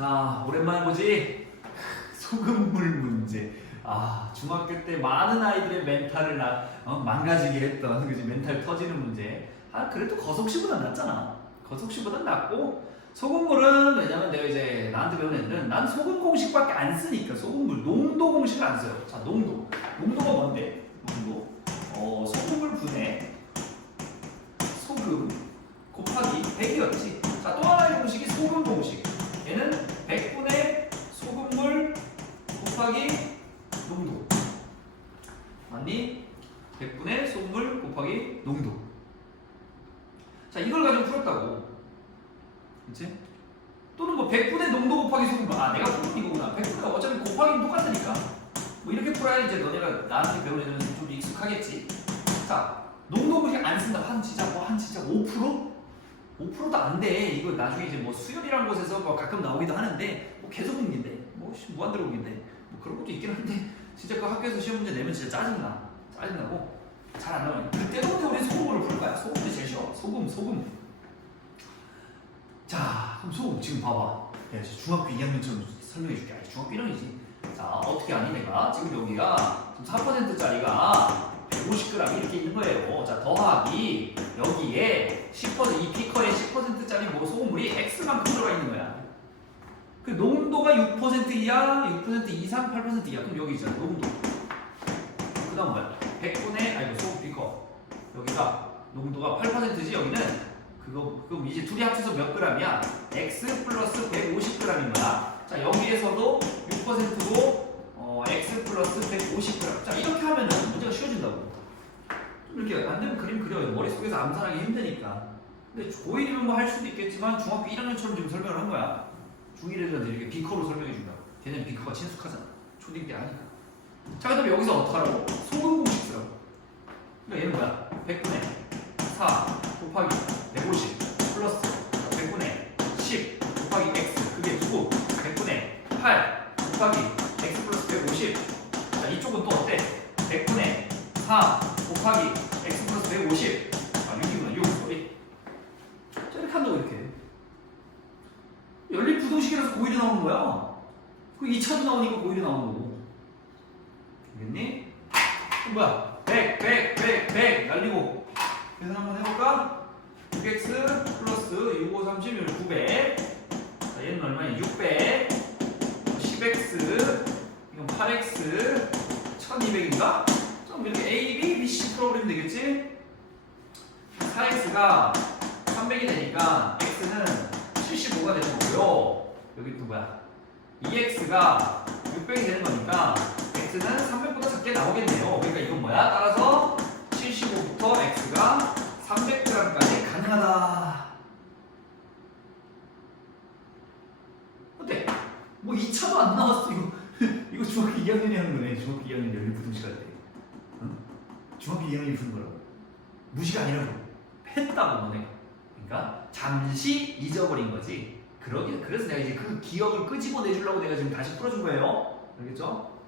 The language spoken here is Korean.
자, 오랜만에 보지? 소금물 문제. 아, 중학교 때 많은 아이들의 멘탈을 나, 어, 망가지게 했던, 그지? 멘탈 터지는 문제. 아, 그래도 거속시보다 낫잖아. 거속시보다 낫고, 소금물은, 왜냐면 내가 이제 나한테 배운 애들은 난 소금 공식밖에 안 쓰니까, 소금물, 농도 공식을 안 써요. 자, 농도. 농도가 뭔데? 농도. 어, 소금물 분해. 소금 곱하기 100이었지. 자, 또 하나의 공식이 소금 공식. 얘는 100분의 소금물 곱하기 농도. 맞니? 100분의 소금물 곱하기 농도. 자, 이걸 가지고 풀었다고. 그치? 또는 뭐 100분의 농도 곱하기 소금물. 아, 내가 푸는 이거구나. 100분의 어차피 곱하기는 똑같으니까. 뭐 이렇게 풀어야 이제 너네가 나한테 배우는 애들은 좀 익숙하겠지. 자, 농도 공식 안 쓴다. 한 진짜 뭐한 진짜 5%? 5%도 안 돼. 이거 나중에 이제 뭐 수열이라는 곳에서 뭐 가끔 나오기도 하는데 뭐 계속 공인데 뭐 씨, 무한대로 공인데 뭐 그런 것도 있긴 한데 진짜 그 학교에서 시험 문제 내면 진짜 짜증나. 짜증나고 잘 안 나와요. 그때도 근데 우리 소금을 풀 거야. 소금이 제일 쉬워. 소금, 소금. 자, 그럼 소금 지금 봐봐. 진짜 중학교 2학년처럼 설명해 줄게. 아니, 중학교 1학년이지. 자, 어떻게 하니 내가 지금 여기가 지금 4%짜리가 150g 이렇게 있는 거예요. 자, 더하기 여기에 10%이 비커에 10%짜리 뭐 소금물이 X만큼 들어가 있는 거야. 그 농도가 6% 이하, 6% 이상, 8% 이하. 그럼 여기 있잖아. 농도. 그 다음 뭐야? 100분의, 아이고, 소금 비커. 여기가 농도가 8%지, 여기는. 그거, 그럼 이제 둘이 합쳐서 몇 g이야? X 플러스 150g인 거야. 자, 여기에서도 6%고, 어, X 플러스 150g. 자, 이렇게 하면은 문제가 쉬워진다고. 좀 이렇게 안 되면 그림 그려요. 머릿속에서 암산하기 힘드니까. 근데 고1이면 뭐 할 수도 있겠지만 중학교 1학년처럼 지금 설명을 한 거야. 중1 애들한테 이렇게 비커로 설명해 준다. 걔는 비커가 친숙하잖아. 초딩 때 하니까. 자, 그 다음에 여기서 어떡하라고? 소금 공식 쓰라고. 그러니까 얘는 뭐야? 100분의 4 곱하기 150 플러스 100분의 10 곱하기 x 그게 누구? 100분의 8 곱하기 x 플러스 150 자, 이쪽은 또 어때? 100분의 4 곱하기 x 플러스 150 아, 6이구나 6 소리 자, 이렇게 한다고 이렇게 연립 부동식이라서 고1이 나오는 거야? 그 2차도 나오니까 고1이 나오는 거고. 알겠니? 뭐야? 100 100 100 100 날리고. 계산 한번 해볼까? 6x 플러스 6, 5, 30, 900 자, 얘는 얼마냐 600 10x 이건 8x 1200인가? 좀 이렇게 A, B, B, C 풀어버리면 되겠지? 4x가 300이 되니까 75가 되는 거고요. 여기 또 뭐야? 2x가 600이 되는 거니까 x는 300보다 작게 나오겠네요. 그러니까 이건 뭐야? 따라서 75부터 x가 300g까지 가능하다. 어때? 뭐 2차도 안 나왔어. 이거 이거 중학교 2학년이 하는 거네. 중학교 2학년 연립부동식 할때. 응? 중학교 2학년이 푸는 거라고? 무시가 아니라고. 했다고 너네가 그러니까 잠시 잊어버린 거지 그러긴 그래서 내가 이제 그 기억을 끄집어내주려고 내가 지금 다시 풀어준 거예요 알겠죠?